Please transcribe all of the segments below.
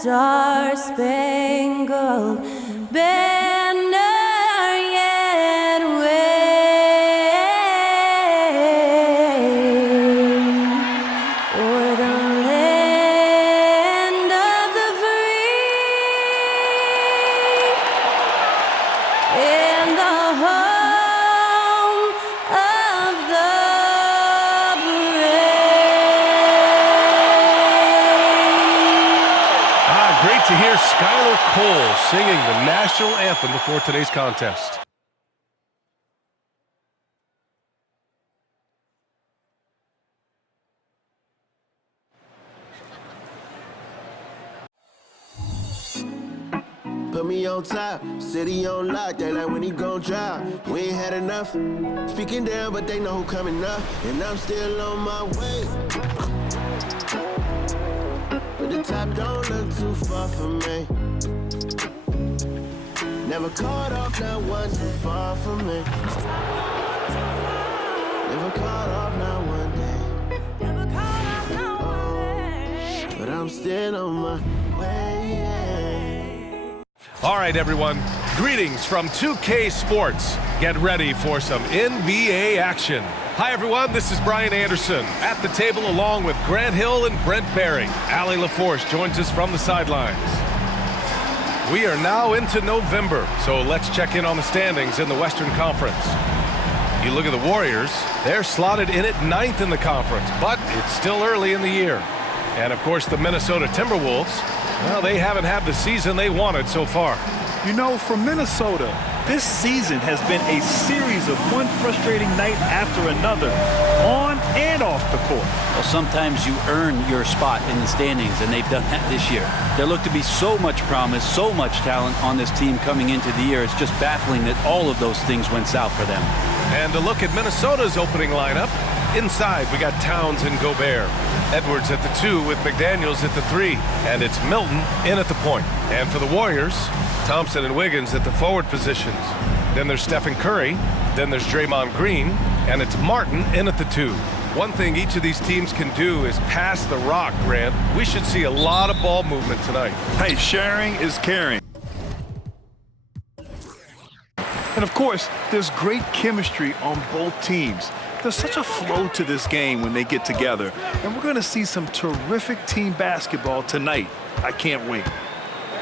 star-spangled banner yet wave o'er the land of the free and the home of the brave. Great to hear Skylar Cole singing the national anthem before today's contest. Put me on top, city on lock, they like when he gon' drop. We ain't had enough, speaking down, but they know who coming up, and I'm still on my way. But the top don't look too far from me. Never caught off, not one too far from me. Never caught off, not one day. Oh, but I'm still on my way. All right, everyone. Greetings from 2K Sports. Get ready for some NBA action. Hi, everyone. This is Brian Anderson at the table along with Grant Hill and Brent Barry. Allie LaForce joins us from the sidelines. We are now into November, so let's check in on the standings in the Western Conference. You look at the Warriors, they're slotted in at 9th in the conference, but it's still early in the year. And, of course, the Minnesota Timberwolves, well, they haven't had the season they wanted so far. You know, for Minnesota, this season has been a series of one frustrating night after another, on and off the court. Well, sometimes you earn your spot in the standings, and they've done that this year. There looked to be so much promise, so much talent on this team coming into the year. It's just baffling that all of those things went south for them. And to look at Minnesota's opening lineup, inside we got Towns and Gobert. Edwards at the 2 with McDaniels at the 3. And it's Milton in at the point. And for the Warriors, Thompson and Wiggins at the forward positions. Then there's Stephen Curry. Then there's Draymond Green. And it's Martin in at the 2. One thing each of these teams can do is pass the rock, Grant. We should see a lot of ball movement tonight. Hey, sharing is caring. And of course, there's great chemistry on both teams. There's such a flow to this game when they get together. And we're going to see some terrific team basketball tonight. I can't wait.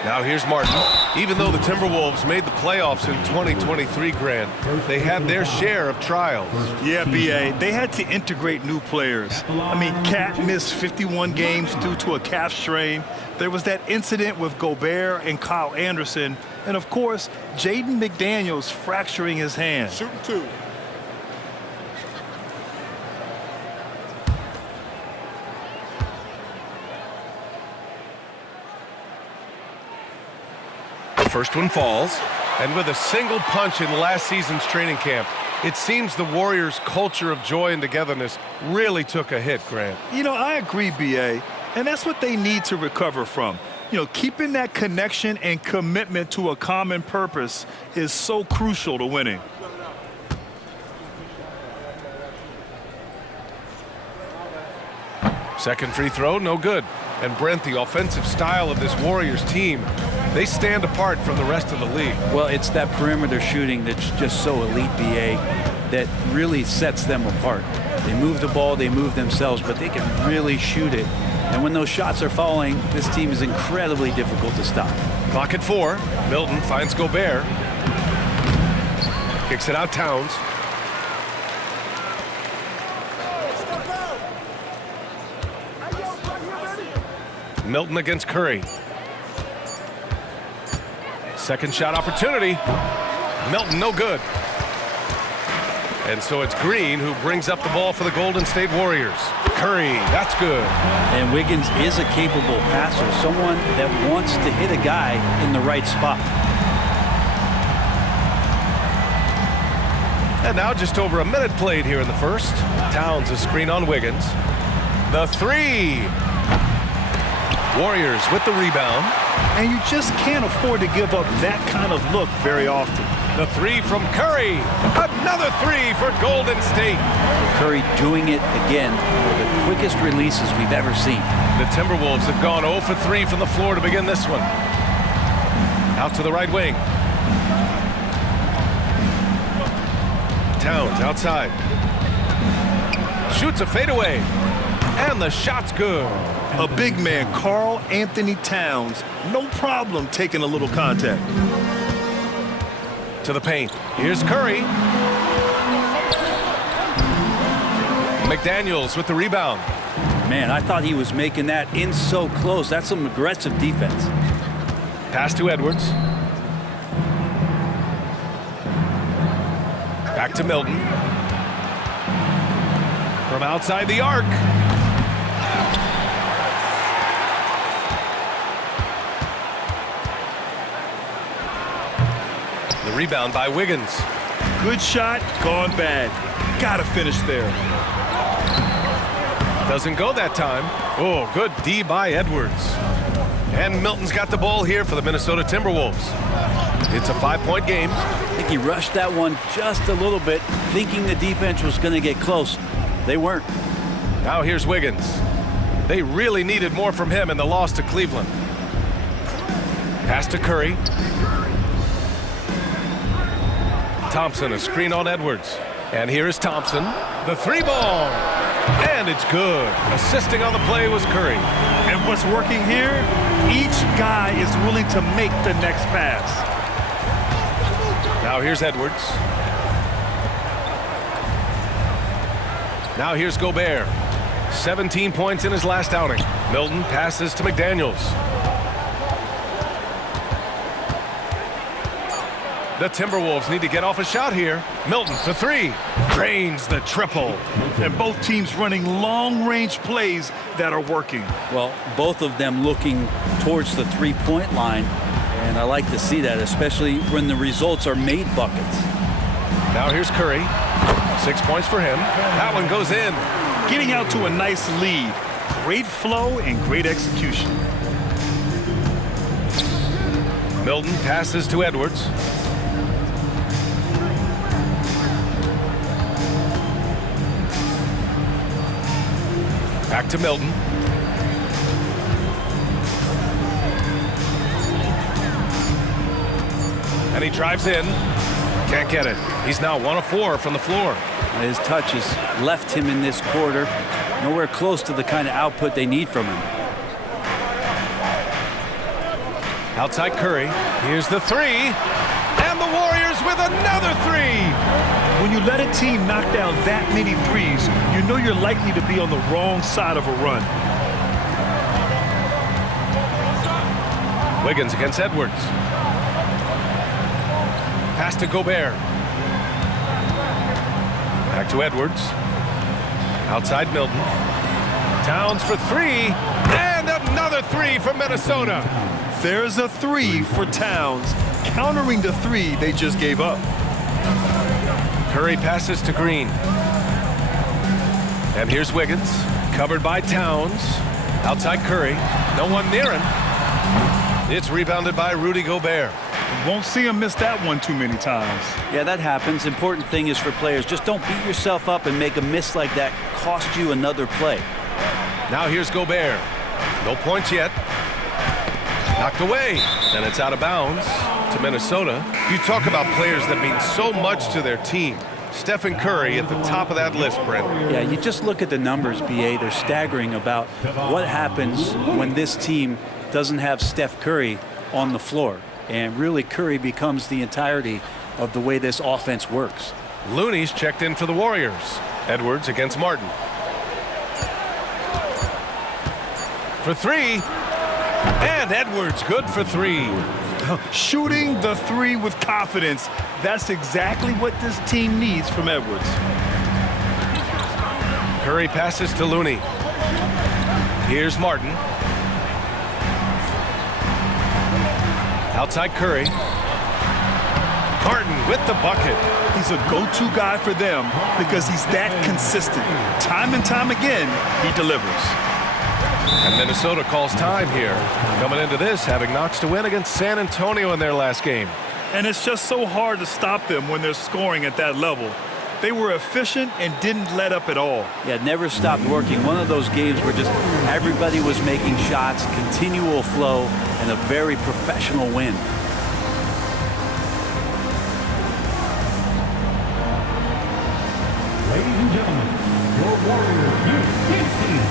Now here's Martin. Even though the Timberwolves made the playoffs in 2023, Grant, they had their share of trials. Yeah, B.A., they had to integrate new players. I mean, Cat missed 51 games due to a calf strain. There was that incident with Gobert and Kyle Anderson. And, of course, Jaden McDaniels fracturing his hand. Shooting 2. First one falls, and with a single punch in last season's training camp, it seems the Warriors' culture of joy and togetherness really took a hit, Grant. You know, I agree, B.A., and that's what they need to recover from. You know, keeping that connection and commitment to a common purpose is so crucial to winning. Second free throw, no good. And Brent, the offensive style of this Warriors team, they stand apart from the rest of the league. Well, it's that perimeter shooting that's just so elite, B.A., that really sets them apart. They move the ball, they move themselves, but they can really shoot it. And when those shots are falling, this team is incredibly difficult to stop. Clock at 4. Milton finds Gobert. Kicks it out, Towns. Milton against Curry. Second shot opportunity. Milton, no good. And so it's Green who brings up the ball for the Golden State Warriors. Curry, that's good. And Wiggins is a capable passer, someone that wants to hit a guy in the right spot. And now just over a minute played here in the first. Towns a screen on Wiggins. The 3. Warriors with the rebound. And you just can't afford to give up that kind of look very often. The 3 from Curry. Another 3 for Golden State. Curry doing it again with the quickest releases we've ever seen. The Timberwolves have gone 0 for 3 from the floor to begin this one. Out to the right wing. Towns outside. Shoots a fadeaway. And the shot's good. A big man, Karl Anthony Towns, no problem taking a little contact. To the paint. Here's Curry. McDaniels with the rebound. Man, I thought he was making that in so close. That's some aggressive defense. Pass to Edwards. Back to Milton. From outside the arc. The rebound by Wiggins. Good shot, gone bad. Gotta finish there. Doesn't go that time. Oh, good D by Edwards. And Milton's got the ball here for the Minnesota Timberwolves. It's a 5-point game. I think he rushed that one just a little bit, thinking the defense was going to get close. They weren't. Now here's Wiggins. They really needed more from him in the loss to Cleveland. Pass to Curry. Thompson, a screen on Edwards. And here is Thompson. The 3-ball. And it's good. Assisting on the play was Curry. And what's working here? Each guy is willing to make the next pass. Now here's Edwards. Now here's Gobert. 17 points in his last outing. Milton passes to McDaniels. The Timberwolves need to get off a shot here. Milton for 3. Drains the triple. And both teams running long-range plays that are working. Well, both of them looking towards the three-point line. And I like to see that, especially when the results are made buckets. Now here's Curry. 6 points for him. That one goes in. Getting out to a nice lead. Great flow and great execution. Milton passes to Edwards. Back to Milton. And he drives in. Can't get it. He's now 1 of 4 from the floor. His touch has left him in this quarter. Nowhere close to the kind of output they need from him. Outside Curry. Here's the 3. And the Warriors with another 3. When you let a team knock down that many threes, you know you're likely to be on the wrong side of a run. Wiggins against Edwards. Pass to Gobert. Back to Edwards. Outside Milton. Towns for 3. And another 3 from Minnesota. There's a 3 for Towns, countering the 3 they just gave up. Curry passes to Green. And here's Wiggins, covered by Towns. Outside Curry, no one near him. It's rebounded by Rudy Gobert. Won't see him miss that one too many times. Yeah, that happens. Important thing is for players, just don't beat yourself up and make a miss like that cost you another play. Now here's Gobert. No points yet. Knocked away, and it's out of bounds to Minnesota. You talk about players that mean so much to their team. Stephen Curry at the top of that list, Brent. Yeah, you just look at the numbers, BA. They're staggering about what happens when this team doesn't have Steph Curry on the floor. And really, Curry becomes the entirety of the way this offense works. Looney's checked in for the Warriors. Edwards against Martin. For 3. And Edwards good for 3. Shooting the 3 with confidence. That's exactly what this team needs from Edwards. Curry passes to Looney. Here's Martin. Outside Curry. Martin with the bucket. He's a go-to guy for them because he's that consistent. Time and time again, he delivers. And Minnesota calls time here. Coming into this, having notched a win against San Antonio in their last game. And it's just so hard to stop them when they're scoring at that level. They were efficient and didn't let up at all. Yeah, never stopped working. One of those games where just everybody was making shots, continual flow, and a very professional win. Ladies and gentlemen, your Warriors Youth Games team.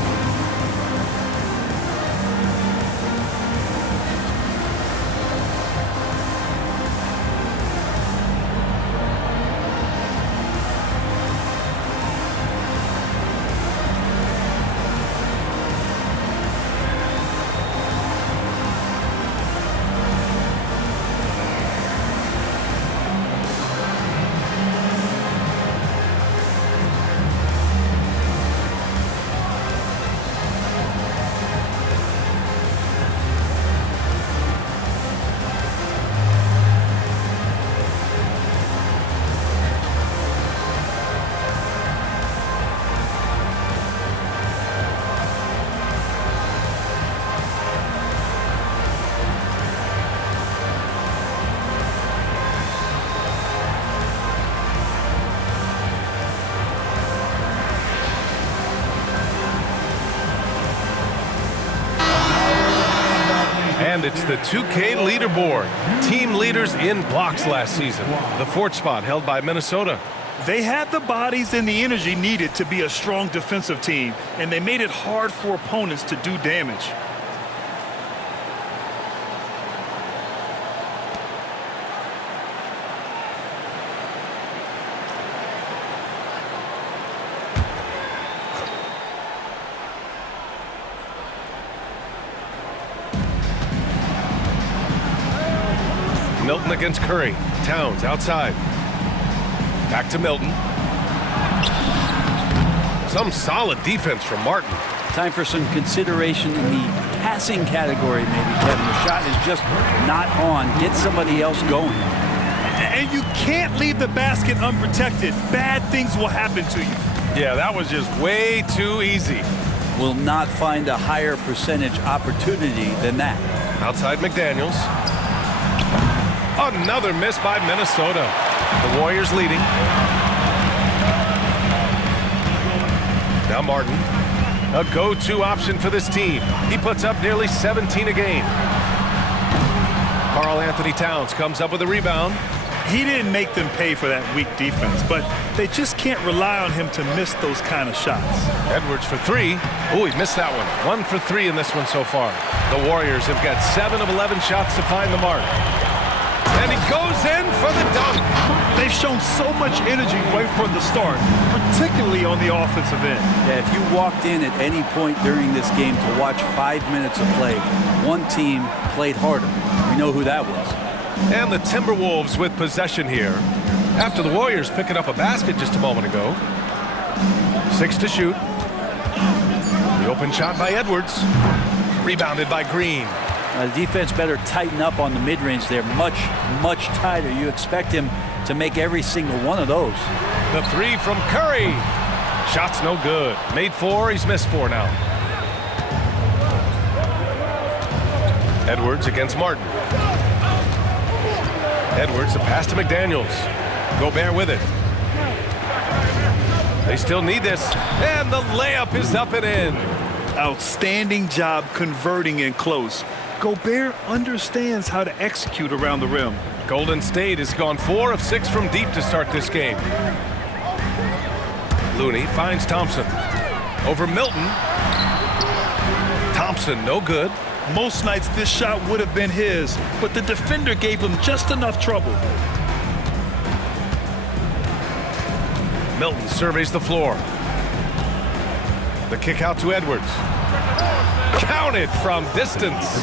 And it's the 2K leaderboard. Team leaders in blocks last season. The fourth spot held by Minnesota. They had the bodies and the energy needed to be a strong defensive team, and they made it hard for opponents to do damage. Milton against Curry. Towns outside. Back to Milton. Some solid defense from Martin. Time for some consideration in the passing category, maybe, Kevin. The shot is just not on. Get somebody else going. And you can't leave the basket unprotected. Bad things will happen to you. Yeah, that was just way too easy. Will not find a higher percentage opportunity than that. Outside McDaniels. Another miss by Minnesota. The Warriors leading. Now Martin. A go-to option for this team. He puts up nearly 17 a game. Karl Anthony Towns comes up with a rebound. He didn't make them pay for that weak defense, but they just can't rely on him to miss those kind of shots. Edwards for three. Oh, he missed that one. 1 for 3 in this one so far. The Warriors have got 7 of 11 shots to find the mark. And he goes in for the dunk. They've shown so much energy right from the start, particularly on the offensive end. Yeah, if you walked in at any point during this game to watch 5 minutes of play, one team played harder. We know who that was. And the Timberwolves with possession here. After the Warriors picking up a basket just a moment ago. 6 to shoot. The open shot by Edwards. Rebounded by Green. The defense better tighten up on the mid-range there. Much, much tighter. You expect him to make every single one of those. The 3 from Curry. Shot's no good. Made 4. He's missed 4 now. Edwards against Martin. Edwards, a pass to McDaniels. Gobert with it. They still need this. And the layup is up and in. Outstanding job converting in close. Gobert understands how to execute around the rim. Golden State has gone 4 of 6 from deep to start this game. Looney finds Thompson. Over Milton. Thompson, no good. Most nights this shot would have been his, but the defender gave him just enough trouble. Milton surveys the floor. The kick out to Edwards. Counted from distance.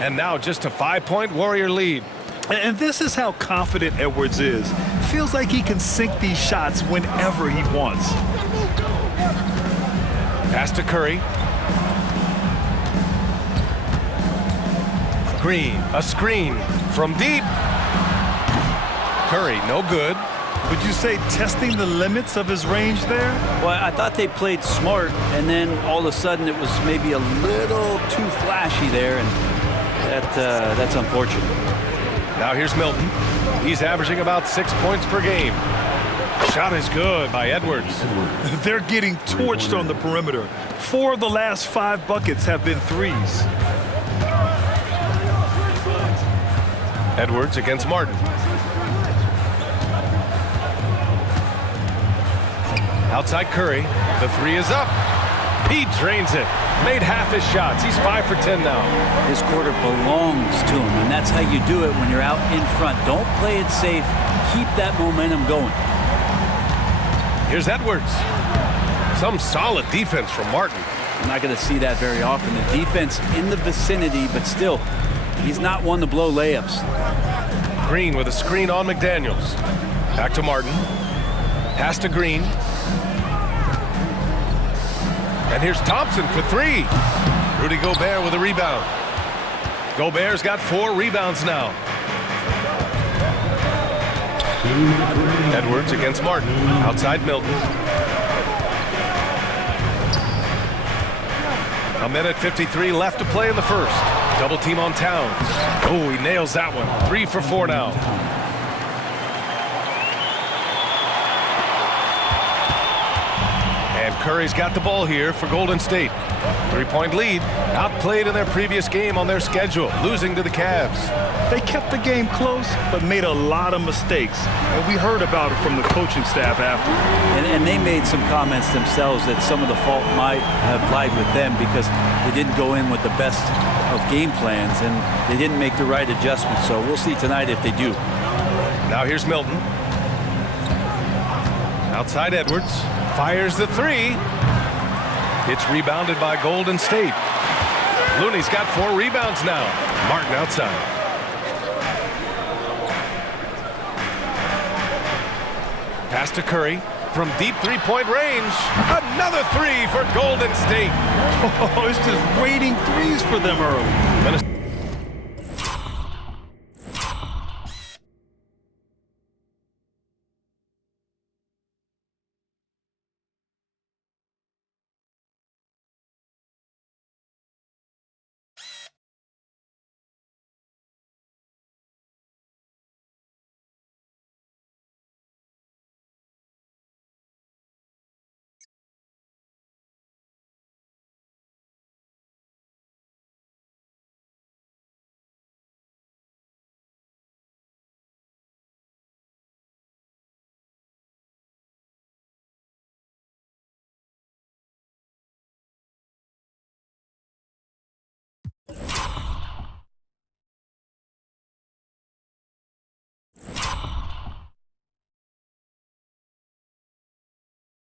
And now just a 5-point Warrior lead. And this is how confident Edwards is. Feels like he can sink these shots whenever he wants. Pass to Curry. Green, a screen from deep. Curry, no good. Would you say testing the limits of his range there? Well, I thought they played smart, and then all of a sudden it was maybe a little too flashy there, and that's unfortunate. Now here's Milton. He's averaging about 6 points per game. Shot is good by Edwards. They're getting torched on the perimeter. 4 of the last 5 buckets have been threes. Edwards against Martin. Outside Curry. The 3 is up. He drains it. Made half his shots. He's 5 for 10 now. This quarter belongs to him, and that's how you do it when you're out in front. Don't play it safe. Keep that momentum going. Here's Edwards. Some solid defense from Martin. I'm not going to see that very often. The defense in the vicinity, but still, he's not one to blow layups. Green with a screen on McDaniels. Back to Martin. Pass to Green. And here's Thompson for 3. Rudy Gobert with a rebound. Gobert's got 4 rebounds now. Edwards against Martin. Outside Milton. 1:53 left to play in the first. Double team on Towns. Oh, he nails that one. 3 for 4 now. And Curry's got the ball here for Golden State. 3-point lead. Outplayed in their previous game on their schedule, losing to the Cavs. They kept the game close, but made a lot of mistakes. And we heard about it from the coaching staff after. And they made some comments themselves that some of the fault might have lied with them because they didn't go in with the best of game plans and they didn't make the right adjustments. So we'll see tonight if they do. Now here's Milton. Outside Edwards. Fires the 3. It's rebounded by Golden State. Looney's got 4 rebounds now. Martin outside. Pass to Curry from deep 3-point range. Another 3 for Golden State. Oh, it's just waiting threes for them early.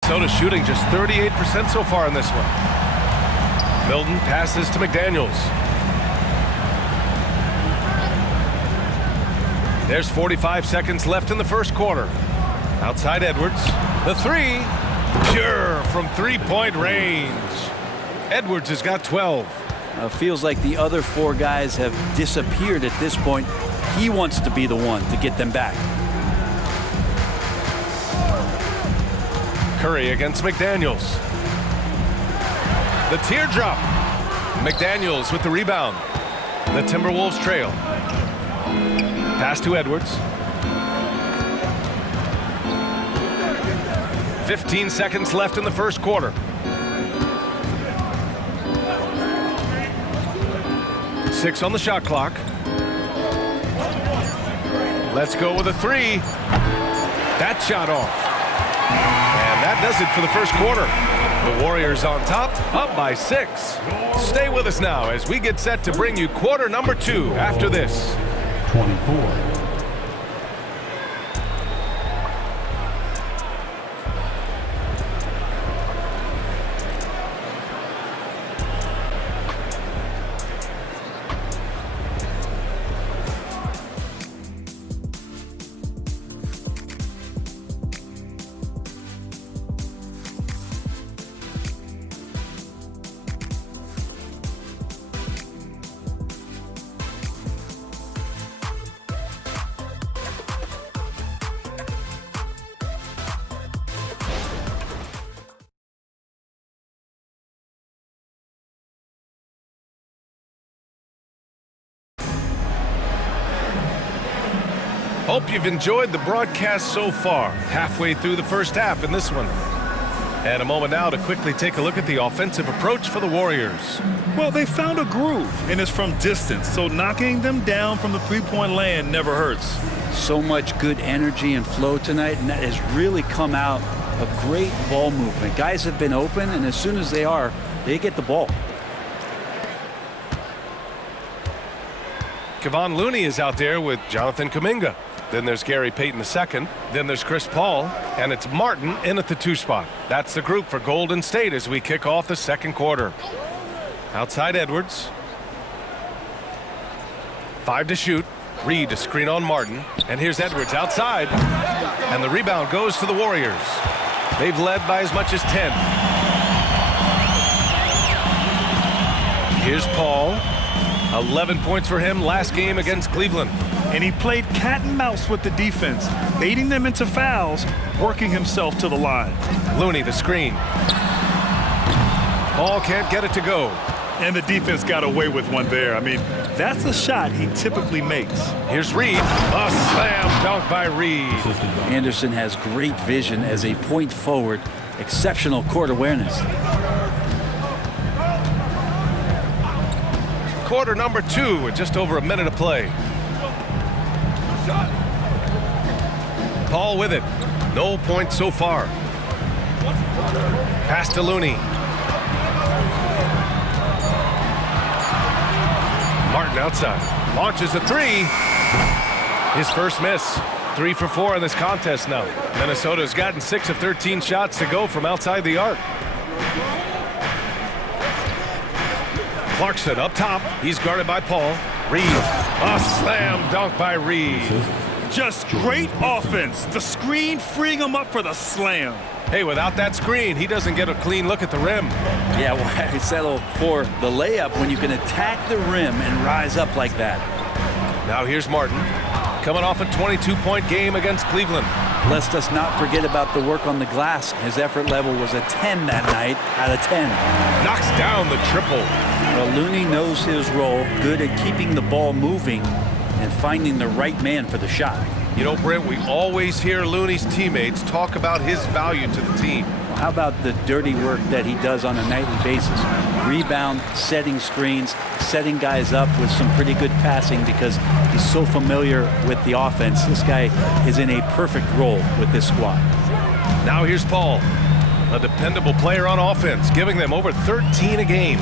Minnesota shooting just 38% so far in this one. Milton passes to McDaniels. There's 45 seconds left in the first quarter. Outside Edwards. The 3. Pure from 3-point range. Edwards has got 12. Feels like the other 4 guys have disappeared at this point. He wants to be the one to get them back. Curry against McDaniels. The teardrop. McDaniels with the rebound. The Timberwolves trail. Pass to Edwards. 15 seconds left in the first quarter. Six on the shot clock. Let's go with a 3. That shot off. And that does it for the first quarter. The Warriors on top, up by 6. Stay with us now as we get set to bring you quarter number 2 after this. 24. Hope you've enjoyed the broadcast so far. Halfway through the first half in this one. And a moment now to quickly take a look at the offensive approach for the Warriors. Well, they found a groove, and it's from distance, so knocking them down from the three-point land never hurts. So much good energy and flow tonight, and that has really come out of great ball movement. Guys have been open, and as soon as they get the ball. Kevon Looney is out there with Jonathan Kuminga. Then there's Gary Payton II. Then there's Chris Paul. And it's Martin in at the 2 spot. That's the group for Golden State as we kick off the second quarter. Outside Edwards. 5 to shoot. Reed to screen on Martin. And here's Edwards outside. And the rebound goes to the Warriors. They've led by as much as 10. Here's Paul. 11 points for him last game against Cleveland. And he played cat and mouse with the defense, baiting them into fouls, working himself to the line. Looney the screen. Paul can't get it to go. And the defense got away with one there. I mean, that's a shot he typically makes. Here's Reed. A slam dunk by Reed. Anderson has great vision as a point forward. Exceptional court awareness. Quarter number 2 with just over a minute of play. Paul with it. No points so far. Pass to Looney. Martin outside. Launches a 3. His first miss. 3 for 4 in this contest now. Minnesota's gotten 6 of 13 shots to go from outside the arc. Clarkson up top. He's guarded by Paul. Reed. A slam dunk by Reed. Just great offense. The screen freeing him up for the slam. Hey, without that screen, he doesn't get a clean look at the rim. Yeah, why settle for the layup when you can attack the rim and rise up like that? Now here's Martin. Coming off a 22-point game against Cleveland. Let's us not forget about the work on the glass. His effort level was a 10 that night out of 10. Knocks down the triple. Well, Looney knows his role, good at keeping the ball moving and finding the right man for the shot. You know, Brent, we always hear Looney's teammates talk about his value to the team. Well, how about the dirty work that he does on a nightly basis? Rebound, setting screens, setting guys up with some pretty good passing because he's so familiar with the offense. This guy is in a perfect role with this squad. Now here's Paul, a dependable player on offense, giving them over 13 a game.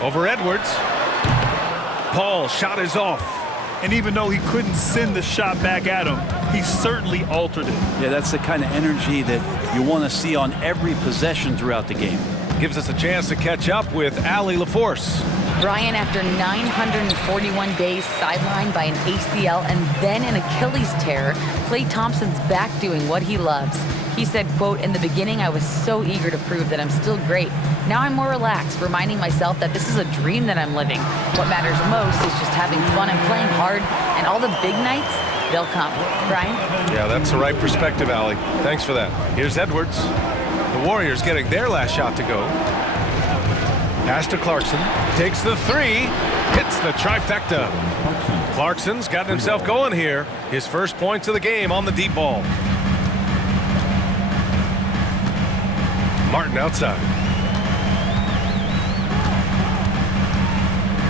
Over Edwards. Paul shot is off. And even though he couldn't send the shot back at him, he certainly altered it. Yeah, that's the kind of energy that you want to see on every possession throughout the game. Gives us a chance to catch up with Allie LaForce. Brian, after 941 days sidelined by an ACL and then an Achilles tear, Klay Thompson's back doing what he loves. He said, quote, "In the beginning, I was so eager to prove that I'm still great. Now I'm more relaxed, reminding myself that this is a dream that I'm living. What matters most is just having fun and playing hard, and all the big nights, they'll come." Brian? Yeah, that's the right perspective, Allie. Thanks for that. Here's Edwards. The Warriors getting their last shot to go. Pass to Clarkson. Takes the 3. Hits the trifecta. Clarkson's got himself going here. His first points of the game on the deep ball. Martin outside.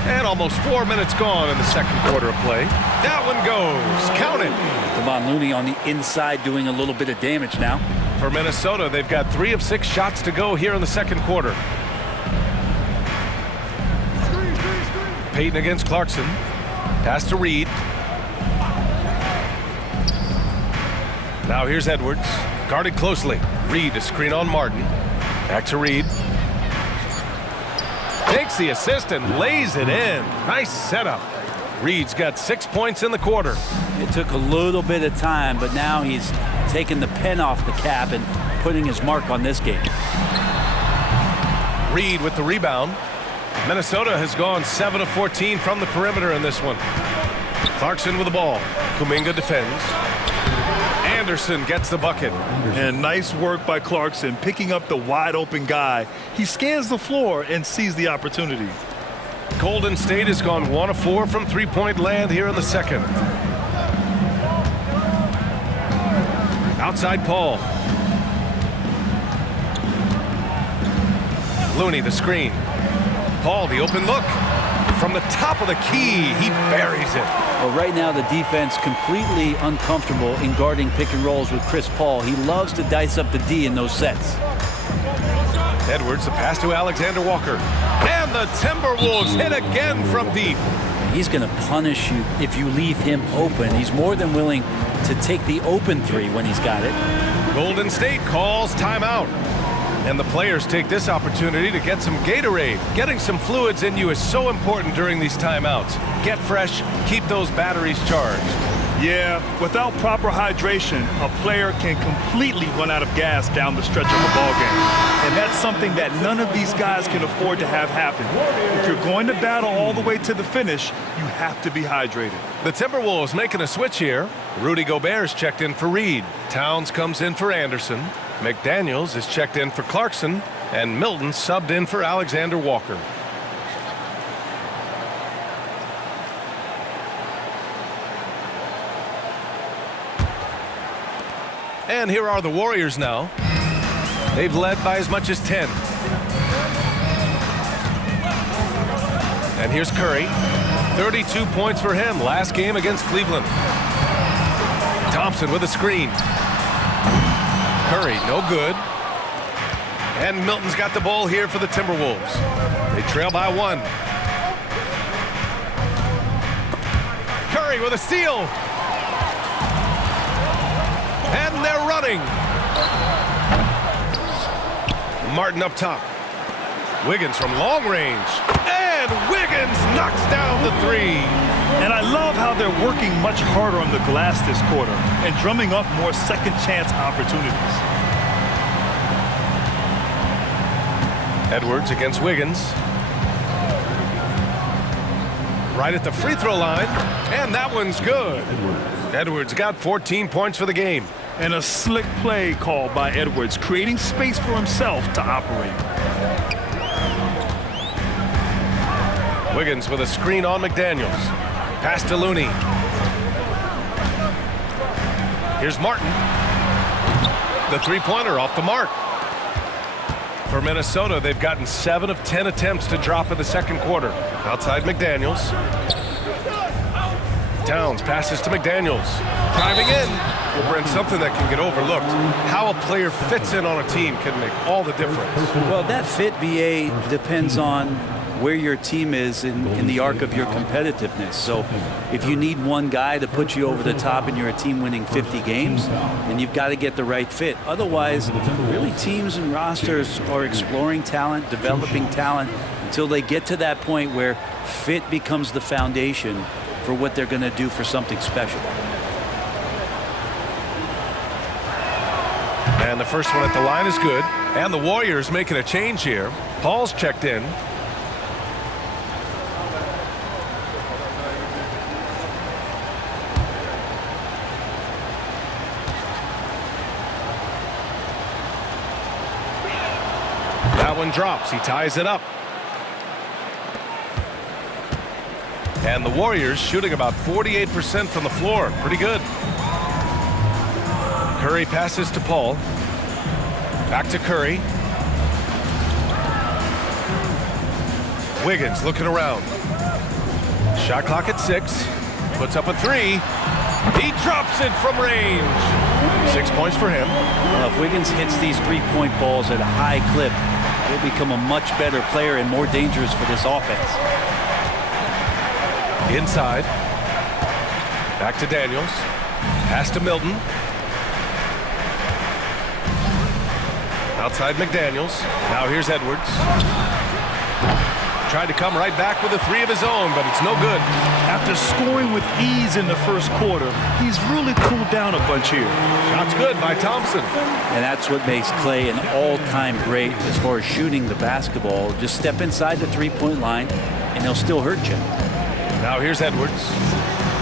And almost 4 minutes gone in the second quarter of play. That one goes. Count it. Kevon Looney on the inside doing a little bit of damage now. For Minnesota, they've got 3 of 6 shots to go here in the second quarter. Payton against Clarkson. Pass to Reed. Now here's Edwards. Guarded closely. Reed to screen on Martin. Back to Reed. Takes the assist and lays it in. Nice setup. Reed's got 6 points in the quarter. It took a little bit of time, but now he's taking the pen off the cap and putting his mark on this game. Reed with the rebound. Minnesota has gone 7 of 14 from the perimeter in this one. Clarkson with the ball. Kuminga defends. Anderson gets the bucket. And nice work by Clarkson picking up the wide open guy. He scans the floor and sees the opportunity. Golden State has gone 1 of 4 from three-point land here in the second. Outside Paul. Looney the screen. Paul the open look. From the top of the key, he buries it. Well, right now the defense completely uncomfortable in guarding pick and rolls with Chris Paul. He loves to dice up the D in those sets. Edwards the pass to Alexander Walker. And the Timberwolves hit again from deep. He's going to punish you if you leave him open. He's more than willing to take the open three when he's got it. Golden State calls timeout. And the players take this opportunity to get some Gatorade. Getting some fluids in you is so important during these timeouts. Get fresh, keep those batteries charged. Yeah, without proper hydration, a player can completely run out of gas down the stretch of a ball game. And that's something that none of these guys can afford to have happen. If you're going to battle all the way to the finish, you have to be hydrated. The Timberwolves making a switch here. Rudy Gobert's checked in for Reed. Towns comes in for Anderson. McDaniels is checked in for Clarkson. And Milton subbed in for Alexander Walker. And here are the Warriors now. They've led by as much as 10. And here's Curry. 32 points for him last game against Cleveland. Thompson with a screen. Curry, no good. And Milton's got the ball here for the Timberwolves. They trail by 1. Curry with a steal. And they're running. Martin up top. Wiggins from long range. And Wiggins knocks down the 3. And I love how they're working much harder on the glass this quarter and drumming up more second chance opportunities. Edwards against Wiggins. Right at the free throw line. And that one's good. Edwards got 14 points for the game. And a slick play called by Edwards, creating space for himself to operate. Wiggins with a screen on McDaniels. Pass to Looney. Here's Martin. The three-pointer off the mark. For Minnesota, they've gotten 7 of 10 attempts to drop in the second quarter. Outside McDaniels. Towns passes to McDaniels. Driving in. Well, Brent, something that can get overlooked. How a player fits in on a team can make all the difference. Well, that fit, BA, depends on where your team is in the arc of your competitiveness. So if you need one guy to put you over the top and you're a team winning 50 games, then you've got to get the right fit. Otherwise, really teams and rosters are exploring talent, developing talent until they get to that point where fit becomes the foundation for what they're going to do for something special. And the first one at the line is good. And the Warriors making a change here. Paul's checked in. That one drops. He ties it up. And the Warriors shooting about 48% from the floor. Pretty good. Curry passes to Paul. Back to Curry. Wiggins looking around. Shot clock at 6. Puts up a 3. He drops it from range. 6 points for him. Well, if Wiggins hits these three-point balls at a high clip, he'll become a much better player and more dangerous for this offense. Inside. Back to Daniels. Pass to Milton. Outside McDaniels. Now here's Edwards. Tried to come right back with a 3 of his own, but it's no good. After scoring with ease in the first quarter, he's really cooled down a bunch here. Shot's good by Thompson. And that's what makes Clay an all-time great as far as shooting the basketball. Just step inside the three-point line, and he'll still hurt you. Now here's Edwards.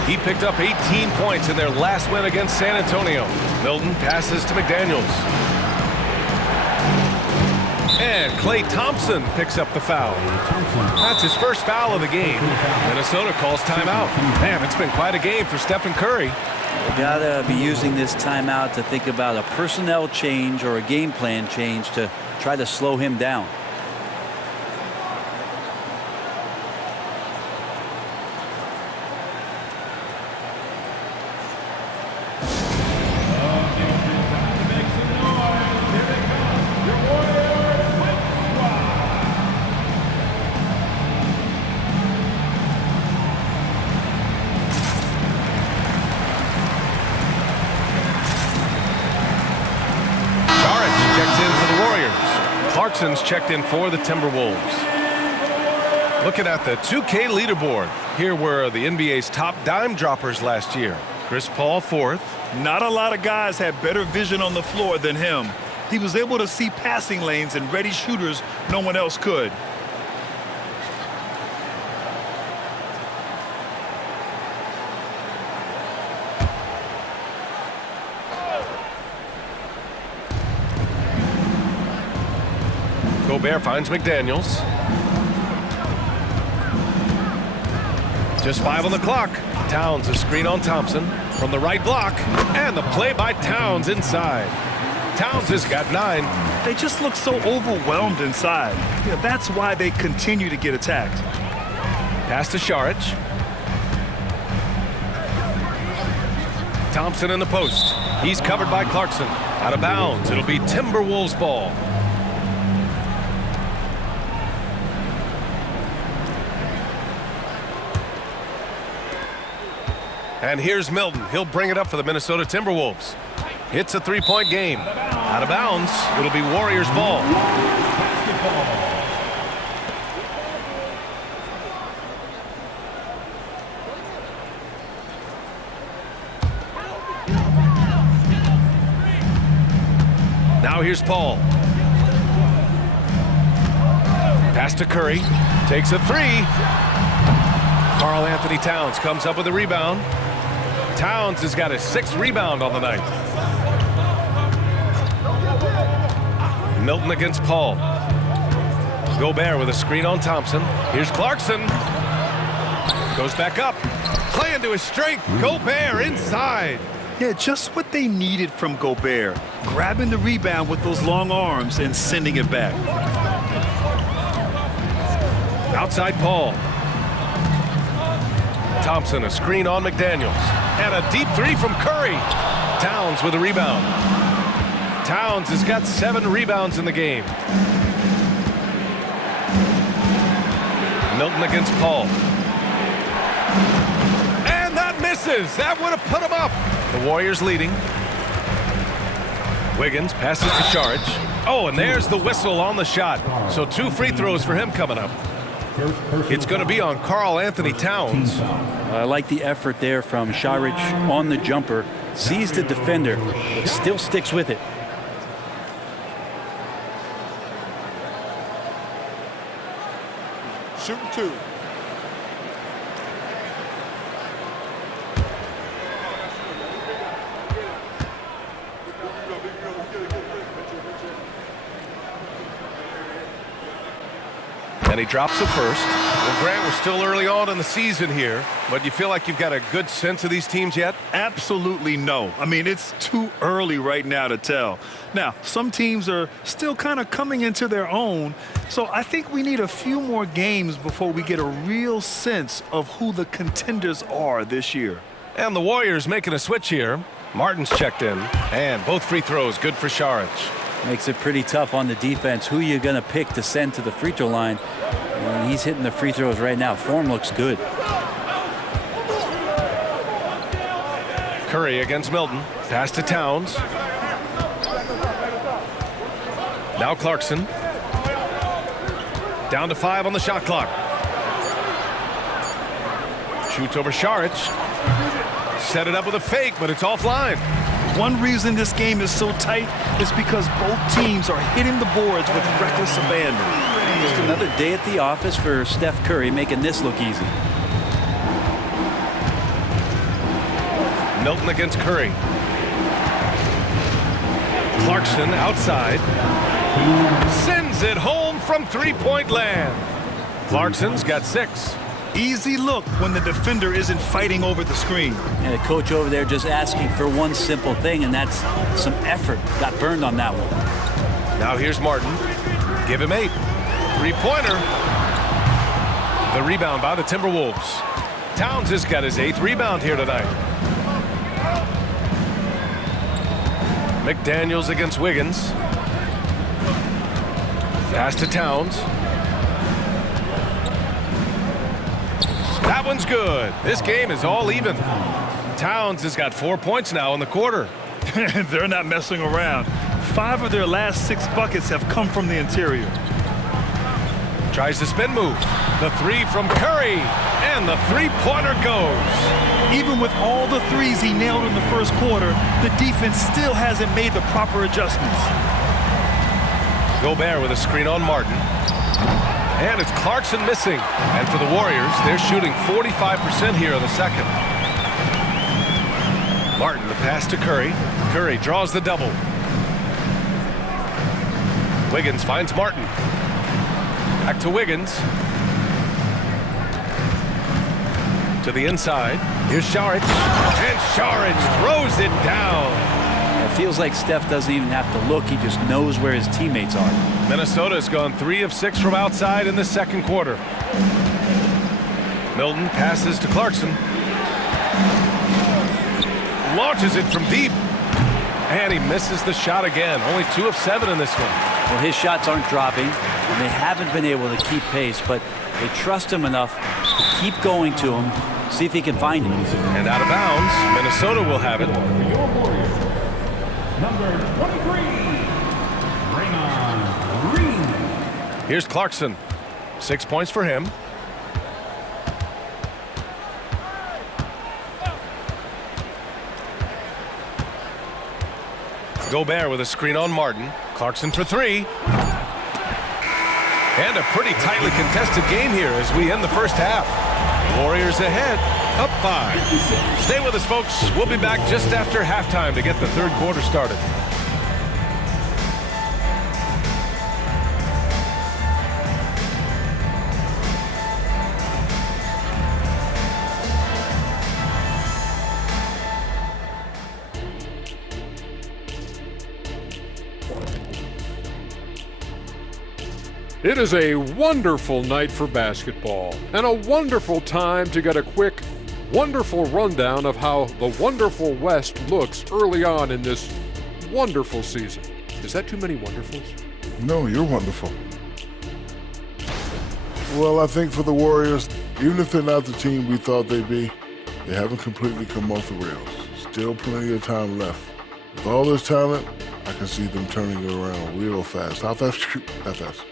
He picked up 18 points in their last win against San Antonio. Milton passes to McDaniels. And Klay Thompson picks up the foul. That's his first foul of the game. Minnesota calls timeout. Man, it's been quite a game for Stephen Curry. You gotta be using this timeout to think about a personnel change or a game plan change to try to slow him down. Clarkson's checked in for the Timberwolves. Looking at the 2K leaderboard, here were the NBA's top dime droppers last year. Chris Paul fourth. Not a lot of guys had better vision on the floor than him. He was able to see passing lanes and ready shooters no one else could. Gobert finds McDaniels. Just 5 on the clock. Towns a screen on Thompson from the right block, and the play by Towns inside. Towns has got 9. They just look so overwhelmed inside. Yeah, that's why they continue to get attacked. Pass to Saric. Thompson in the post. He's covered by Clarkson. Out of bounds. It'll be Timberwolves ball. And here's Milton. He'll bring it up for the Minnesota Timberwolves. It's a three-point game. Out of bounds. It'll be Warriors ball. Now here's Paul. Pass to Curry. Takes a three. Karl Anthony Towns comes up with a rebound. Towns has got a 6th rebound on the night. Milton against Paul. Gobert with a screen on Thompson. Here's Clarkson. Goes back up. Playing to his strength. Gobert inside. Yeah, just what they needed from Gobert. Grabbing the rebound with those long arms and sending it back. Outside Paul. Thompson, a screen on McDaniels. And a deep three from Curry. Towns with a rebound. Towns has got 7 rebounds in the game. Milton against Paul. And that misses. That would have put him up. The Warriors leading. Wiggins passes to Saric. Oh, and there's the whistle on the shot. So 2 free throws for him coming up. It's going to be on Karl Anthony Towns. I like the effort there from Saric on the jumper. Sees the defender, but still sticks with it. Shooting 2. And he drops it first. Well, Grant, we're still early on in the season here, but you feel like you've got a good sense of these teams yet? Absolutely no. I mean, it's too early right now to tell. Now, some teams are still kind of coming into their own, so I think we need a few more games before we get a real sense of who the contenders are this year. And the Warriors making a switch here. Martin's checked in, and both free throws good for Saric. Makes it pretty tough on the defense. Who you're going to pick to send to the free throw line. And he's hitting the free throws right now. Form looks good. Curry against Milton. Pass to Towns. Now Clarkson. Down to 5 on the shot clock. Shoots over Saric. Set it up with a fake, but it's offline. One reason this game is so tight is because both teams are hitting the boards with reckless abandon. Just another day at the office for Steph Curry, making this look easy. Milton against Curry. Clarkson outside. Sends Launches it home from three-point land. Clarkson's got 6. Easy look when the defender isn't fighting over the screen. And the coach over there just asking for one simple thing, and that's some effort. Got burned on that one. Now here's Martin. Give him 8. Three-pointer. The rebound by the Timberwolves. Towns has got his 8th rebound here tonight. McDaniels against Wiggins. Pass to Towns. That one's good. This game is all even. Towns has got 4 points now in the quarter. They're not messing around. 5 of their last 6 buckets have come from the interior. Tries the spin move. The 3 from Curry. And the three-pointer goes. Even with all the threes he nailed in the first quarter, the defense still hasn't made the proper adjustments. Gobert with a screen on Martin. And it's Clarkson missing. And for the Warriors, they're shooting 45% here in the second. Martin, the pass to Curry. Curry draws the double. Wiggins finds Martin. Back to Wiggins. To the inside. Here's Šarić. And Šarić throws it down. It feels like Steph doesn't even have to look. He just knows where his teammates are. Minnesota has gone 3 of 6 from outside in the second quarter. Milton passes to Clarkson. Launches it from deep. And he misses the shot again. Only 2 of 7 in this one. Well, his shots aren't dropping, and they haven't been able to keep pace, but they trust him enough to keep going to him, see if he can find him. And out of bounds, Minnesota will have it. Your Warriors, number 23, Draymond Green. Here's Clarkson. 6 points for him. Gobert with a screen on Martin. Clarkson for 3. And a pretty tightly contested game here as we end the first half. Warriors ahead, up 5. Stay with us, folks. We'll be back just after halftime to get the third quarter started. It is a wonderful night for basketball and a wonderful time to get a quick, wonderful rundown of how the wonderful West looks early on in this wonderful season. Is that too many wonderfuls? No, you're wonderful. Well, I think for the Warriors, even if they're not the team we thought they'd be, they haven't completely come off the rails. Still plenty of time left. With all this talent, I can see them turning it around real fast. How fast? That fast.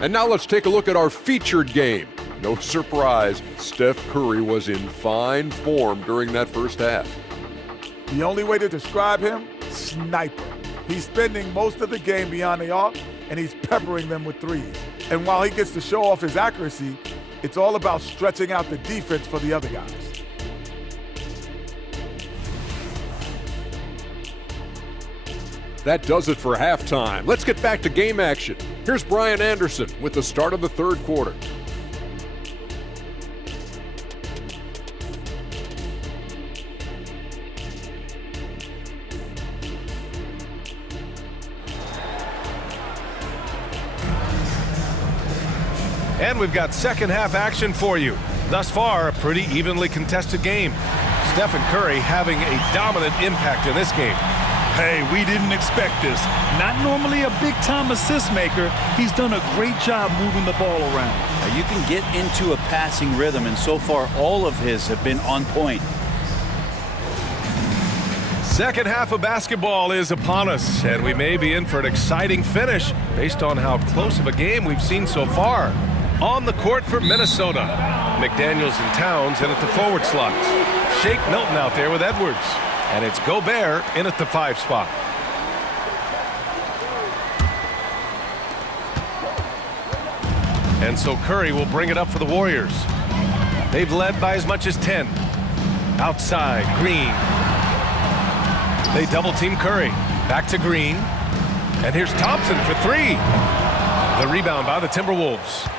And now let's take a look at our featured game. No surprise, Steph Curry was in fine form during that first half. The only way to describe him, sniper. He's spending most of the game beyond the arc, and he's peppering them with threes. And while he gets to show off his accuracy, it's all about stretching out the defense for the other guys. That does it for halftime. Let's get back to game action. Here's Brian Anderson with the start of the third quarter. And we've got second half action for you. Thus far, a pretty evenly contested game. Stephen Curry having a dominant impact in this game. Hey, we didn't expect this. Not normally a big-time assist maker, he's done a great job moving the ball around. Now, you can get into a passing rhythm, and so far all of his have been on point. Second half of basketball is upon us, and we may be in for an exciting finish based on how close of a game we've seen so far. On the court for Minnesota, McDaniels and Towns in at the forward slots. Shake Milton out there with Edwards. And it's Gobert in at the 5 spot. And so Curry will bring it up for the Warriors. They've led by as much as 10. Outside, Green. They double team Curry. Back to Green. And here's Thompson for three. The rebound by the Timberwolves.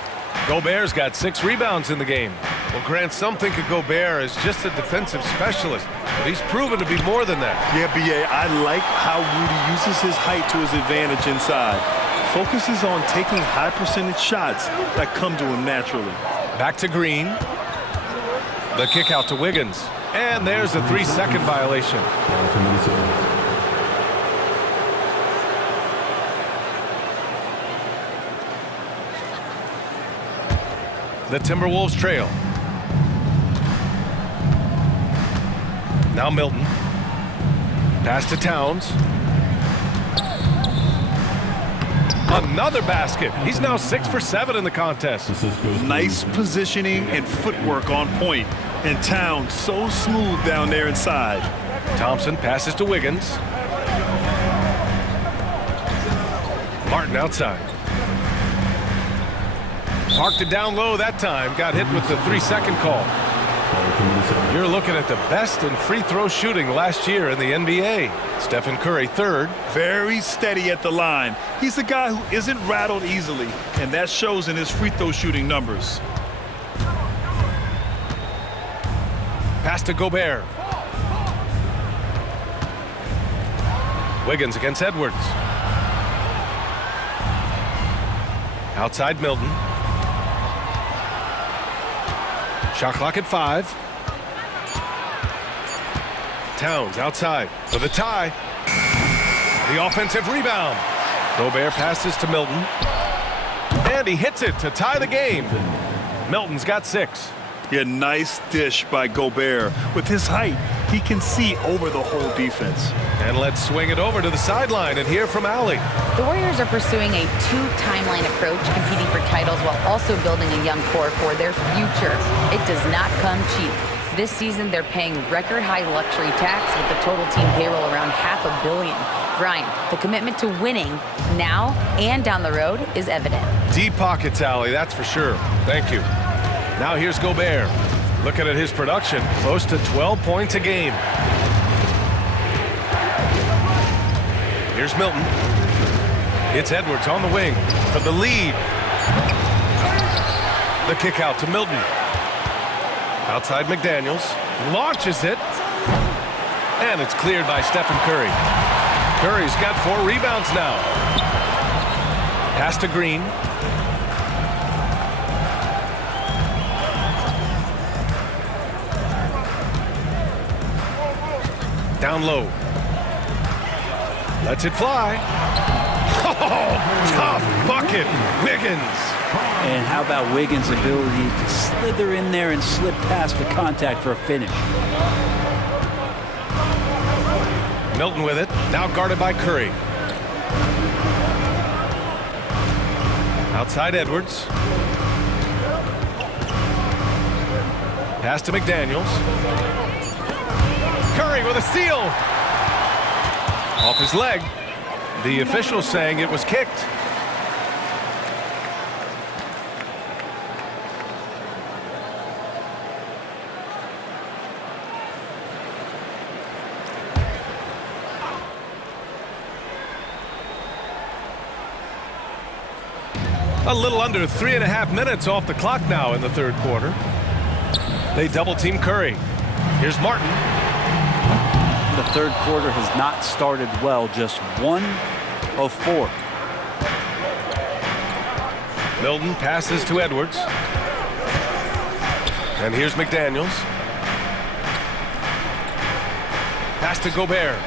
Gobert's got 6 rebounds in the game. Well, Grant, some think of Gobert as just a defensive specialist, but he's proven to be more than that. Yeah, B.A., I like how Rudy uses his height to his advantage inside. Focuses on taking high percentage shots that come to him naturally. Back to Green. The kick out to Wiggins. And there's a 3-second violation. The Timberwolves trail. Now Milton. Pass to Towns. Another basket. He's now 6 for 7 in the contest. Nice positioning and footwork on point. And Towns so smooth down there inside. Thompson passes to Wiggins. Martin outside. Parked it down low that time. Got hit with the 3-second call. You're looking at the best in free throw shooting last year in the NBA. Stephen Curry third. Very steady at the line. He's a guy who isn't rattled easily, and that shows in his free throw shooting numbers. Pass to Gobert. Wiggins against Edwards. Outside Milton. Shot clock at 5. Towns outside for the tie. The offensive rebound. Gobert passes to Milton. And he hits it to tie the game. Milton's got 6. Yeah, nice dish by Gobert. With his height, he can see over the whole defense. And let's swing it over to the sideline and hear from Allie. The Warriors are pursuing a 2-timeline approach, competing for titles while also building a young core for their future. It does not come cheap. This season, they're paying record-high luxury tax with the total team payroll around $500 million. Brian, the commitment to winning now and down the road is evident. Deep pockets, Allie, that's for sure. Thank you. Now here's Gobert. Looking at his production, close to 12 points a game. Here's Milton. It's Edwards on the wing for the lead. The kick out to Milton. Outside McDaniels. Launches it. And it's cleared by Stephen Curry. Curry's got 4 rebounds now. Pass to Green. Down low. Lets it fly. Oh, tough bucket. Wiggins. And how about Wiggins' ability to slither in there and slip past the contact for a finish? Milton with it. Now guarded by Curry. Outside Edwards. Pass to McDaniels. Curry with a steal. Off his leg. The official saying it was kicked. A little under 3.5 minutes off the clock now in the third quarter. They double-team Curry. Here's Martin. The third quarter has not started well, just 1 of 4. Milton passes to Edwards. And here's McDaniels. Pass to Gobert.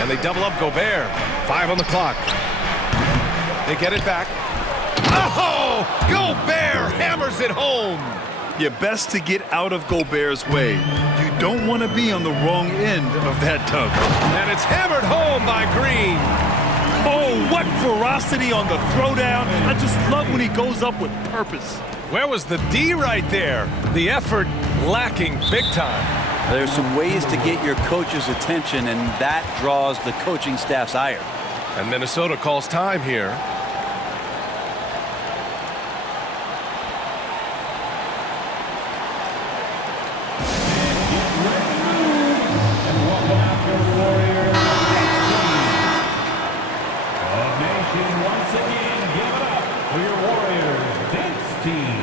And they double up Gobert. 5 on the clock. They get it back. Oh! Gobert hammers it home! You're best to get out of Gobert's way. You don't want to be on the wrong end of that tug. And it's hammered home by Green. Oh, what ferocity on the throwdown. I just love when he goes up with purpose. Where was the D right there? The effort lacking big time. There's some ways to get your coach's attention, and that draws the coaching staff's ire. And Minnesota calls time here. action once again. Give it up for your Warriors dance team.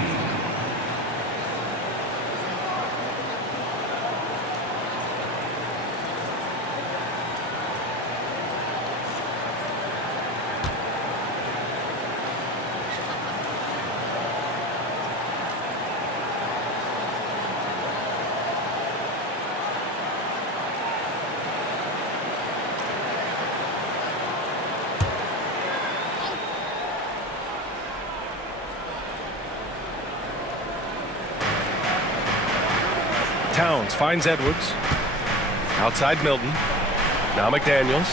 Towns finds Edwards. Outside Milton. Now McDaniels.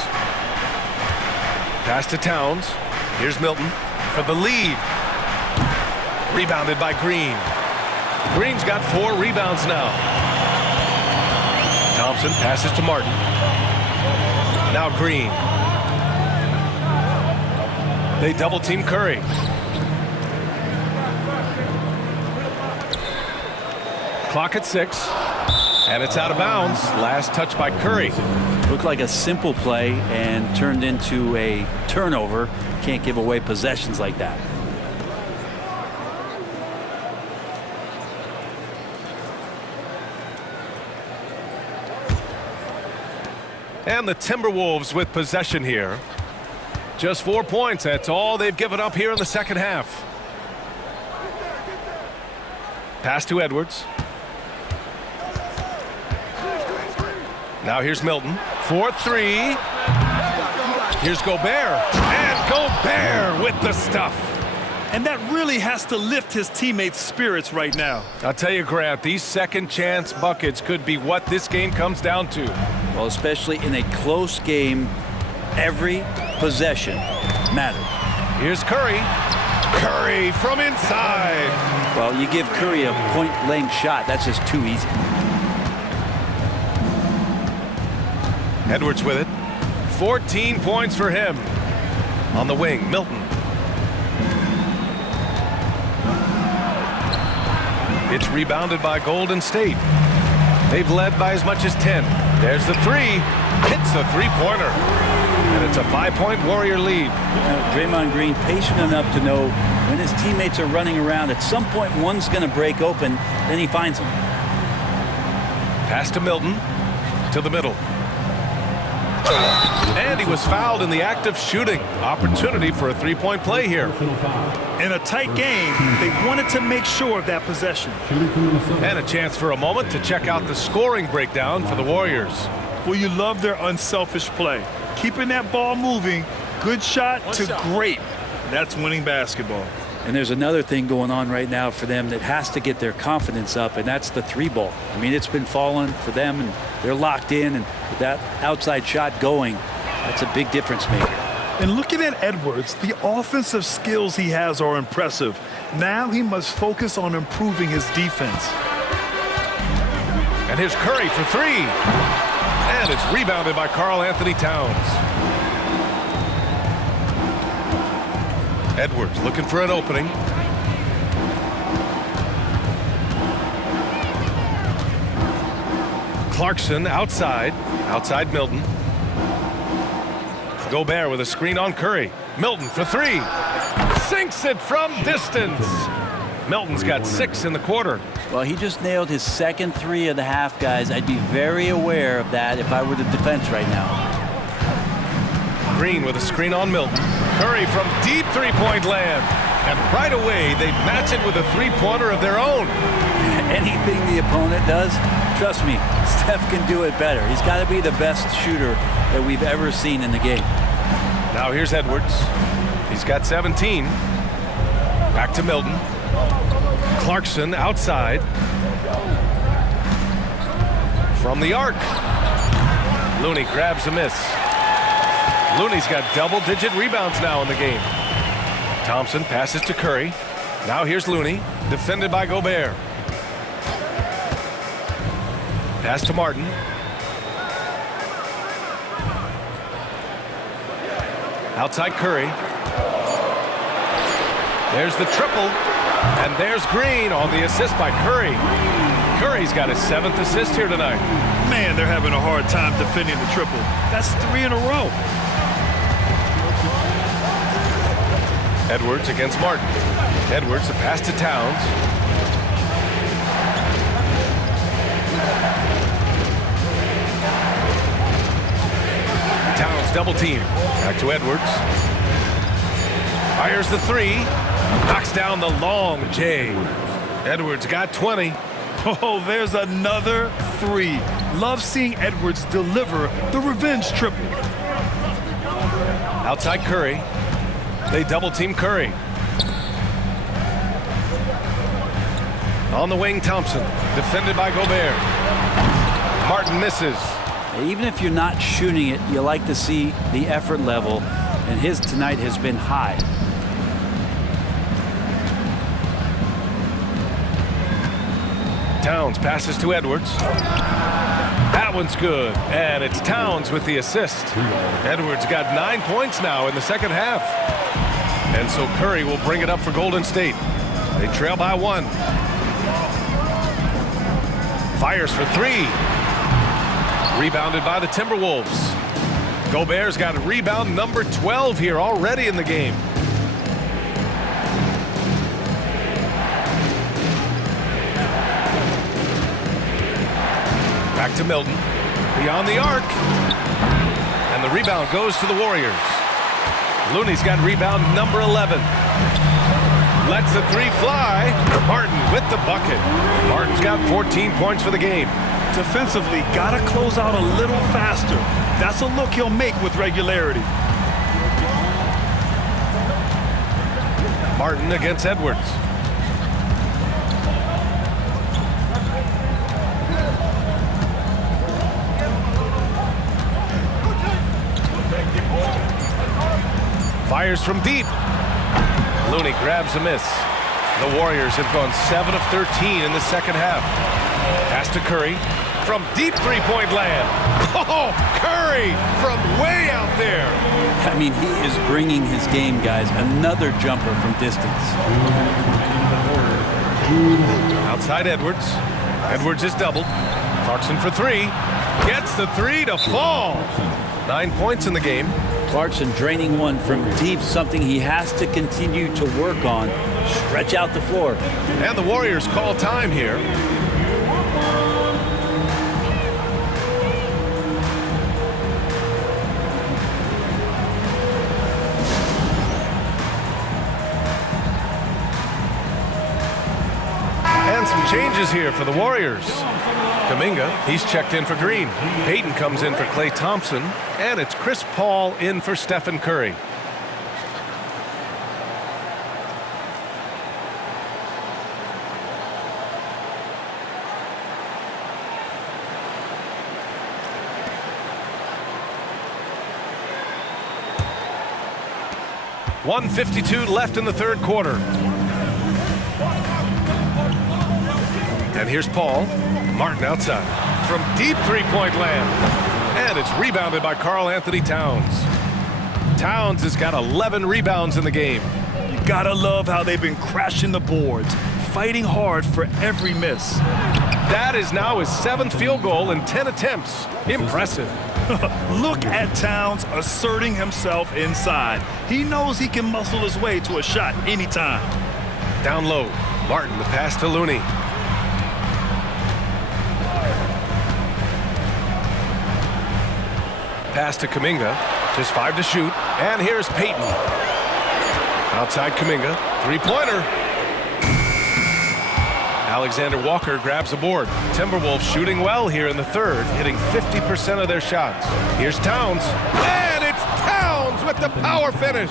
Pass to Towns. Here's Milton for the lead. Rebounded by Green. Green's got 4 rebounds now. Thompson passes to Martin. Now Green. They double team Curry. Clock at 6. And it's out of bounds. Last touch by Curry. Looked like a simple play and turned into a turnover. Can't give away possessions like that. And the Timberwolves with possession here. Just 4 points. That's all they've given up here in the second half. Pass to Edwards. Now here's Milton. 4-3. Here's Gobert. And Gobert with the stuff. And that really has to lift his teammates' spirits right now. I'll tell you, Grant, these second chance buckets could be what this game comes down to. Well, especially in a close game, every possession matters. Here's Curry. Curry from inside. Well, you give Curry a point-blank shot. That's just too easy. Edwards with it. 14 points for him. On the wing, Milton. It's rebounded by Golden State. They've led by as much as 10. There's the 3. Hits the three-pointer. And it's a 5-point Warrior lead. Draymond Green patient enough to know when his teammates are running around, at some point one's going to break open, then he finds them. Pass to Milton. To the middle. And he was fouled in the act of shooting. Opportunity for a 3-point play here. In a tight game, they wanted to make sure of that possession. And a chance for a moment to check out the scoring breakdown for the Warriors. Well, you love their unselfish play. Keeping that ball moving, good shot to great. That's winning basketball. And there's another thing going on right now for them that has to get their confidence up, and that's the 3-ball. I mean, it's been falling for them, and they're locked in, and with that outside shot going, that's a big difference maker. And looking at Edwards, the offensive skills he has are impressive. Now he must focus on improving his defense. And here's Curry for 3. And it's rebounded by Karl Anthony Towns. Edwards looking for an opening. Clarkson outside. Outside Milton. Gobert with a screen on Curry. Milton for 3. Sinks it from distance. Milton's got 6 in the quarter. Well, he just nailed his second 3 of the half, guys. I'd be very aware of that if I were the defense right now. Green with a screen on Milton. Curry from deep 3-point land. And right away, they match it with a 3-pointer of their own. Anything the opponent does, trust me, Steph can do it better. He's got to be the best shooter that we've ever seen in the game. Now here's Edwards. He's got 17. Back to Milton. Clarkson outside. From the arc. Looney grabs a miss. Looney's got double-digit rebounds now in the game. Thompson passes to Curry. Now here's Looney, defended by Gobert. Pass to Martin. Outside Curry. There's the triple. And there's Green on the assist by Curry. Curry's got his 7th assist here tonight. Man, they're having a hard time defending the triple. That's 3 in a row. Edwards against Martin. Edwards, the pass to Towns. Towns double team. Back to Edwards. Fires the three. Knocks down the long J. Edwards got 20. Oh, there's another three. Love seeing Edwards deliver the revenge triple. Outside Curry. They double team Curry. On the wing, Thompson. Defended by Gobert. Martin misses. Even if you're not shooting it, you like to see the effort level, and his tonight has been high. Towns passes to Edwards. That one's good, and it's Towns with the assist. Edwards got 9 points now in the second half. And so Curry will bring it up for Golden State. They trail by 1. Fires for 3. Rebounded by the Timberwolves. Gobert's got rebound number 12 here already in the game. Back to Milton. Beyond the arc. And the rebound goes to the Warriors. Looney's got rebound number 11. Lets the three fly. Martin with the bucket. Martin's got 14 points for the game. Defensively, gotta close out a little faster. That's a look he'll make with regularity. Martin against Edwards. Fires from deep. Looney grabs a miss. The Warriors have gone 7 of 13 in the second half. Pass to Curry from deep three-point land. Oh, Curry from way out there. I mean, he is bringing his game, guys. Another jumper from distance. Outside Edwards. Edwards is doubled. Clarkson for 3. Gets the 3 to fall. 9 points in the game. Clarkson draining one from deep, something he has to continue to work on. Stretch out the floor. And the Warriors call time here. And some changes here for the Warriors. Kuminga, he's checked in for Green. Payton comes in for Klay Thompson. And it's Chris Paul in for Stephen Curry. .152 left in the third quarter. And here's Paul. Martin outside from deep three-point land. And it's rebounded by Karl Anthony Towns. Towns has got 11 rebounds in the game. You gotta love how they've been crashing the boards, fighting hard for every miss. That is now his 7th field goal in 10 attempts. Impressive. Look at Towns asserting himself inside. He knows he can muscle his way to a shot anytime. Down low, Martin the pass to Looney. Pass to Kuminga, just 5 to shoot, and here's Payton. Outside Kuminga, three-pointer. Alexander Walker grabs a board. Timberwolves shooting well here in the third, hitting 50% of their shots. Here's Towns, and it's Towns with the power finish.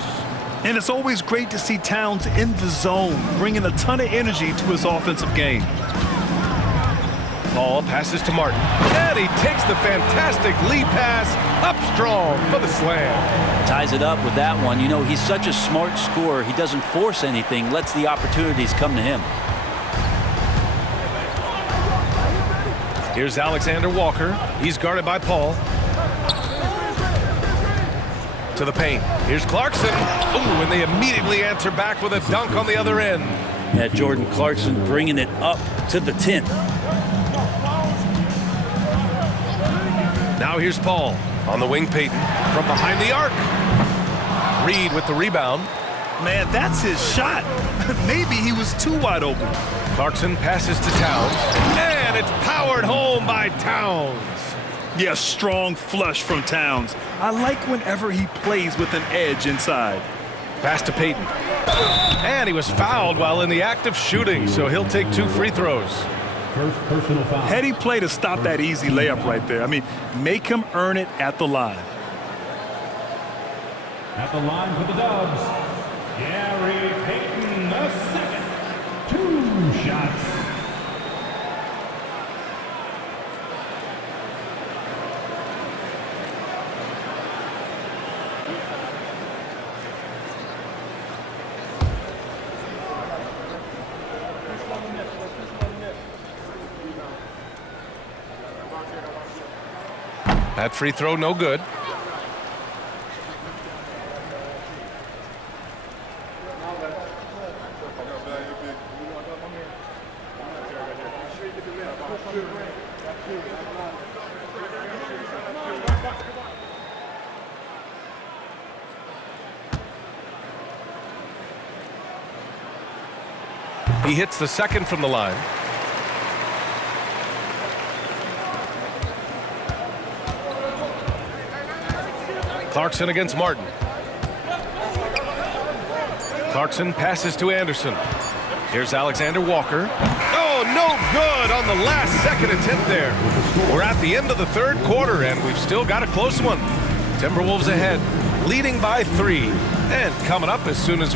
And it's always great to see Towns in the zone, bringing a ton of energy to his offensive game. Paul passes to Martin, and he takes the fantastic lead pass up strong for the slam. Ties it up with that one. You know, he's such a smart scorer. He doesn't force anything, lets the opportunities come to him. Here's Alexander Walker. He's guarded by Paul. To the paint. Here's Clarkson. Ooh, and they immediately answer back with a dunk on the other end. Yeah, Jordan Clarkson bringing it up to the 10. Now here's Paul. On the wing, Payton. From behind the arc. Reed with the rebound. Man, that's his shot. Maybe he was too wide open. Clarkson passes to Towns, and it's powered home by Towns. Yeah, strong flush from Towns. I like whenever he plays with an edge inside. Pass to Payton. And he was fouled while in the act of shooting, so he'll take 2 free throws. First personal foul. Heady play to stop that easy layup right there. I mean, make him earn it at the line. At the line for the Dubs, Gary Payton II. 2 shots. That free throw no good. He hits the second from the line. Clarkson against Martin. Clarkson passes to Anderson. Here's Alexander Walker. Oh, no good on the last second attempt there. We're at the end of the third quarter, and we've still got a close one. Timberwolves ahead, leading by 3. And coming up as soon as